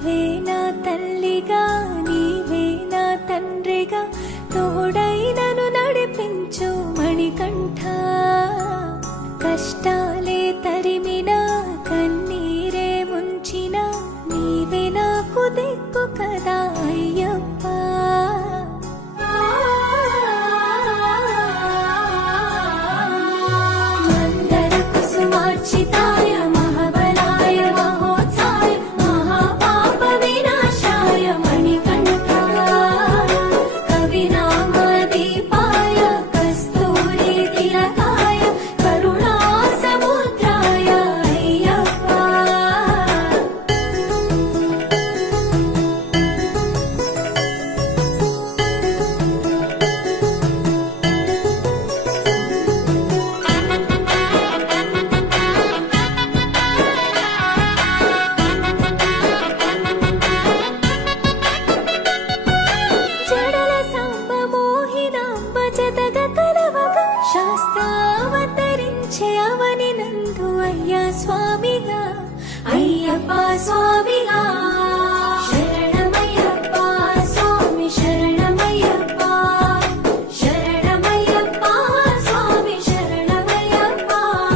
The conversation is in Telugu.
నీవే నా తల్లిగా నీవే నా తండ్రిగా తోడైనను నడిపించు మణికంఠ. కష్టాలే తరిమిన కన్నీరే ముంచిన నీవే నాకు దిక్కు కదా అయ్యప్ప. మందర కుసుమార్చితాయ మహాబలాయ మహోత్సాయ మహాపాప వినాశాయ మణికంఠ. కవినామ దీపాయ కస్తూరి తిలకాయ కరుణా సముద్రాయ అయ్యప్ప. జడల సాంబ మోహినాంబ జతగ కలవగా శాస్త్రావతరించే అవని నందు అయ్యా స్వామిగా అయ్యప్ప స్వామిగా.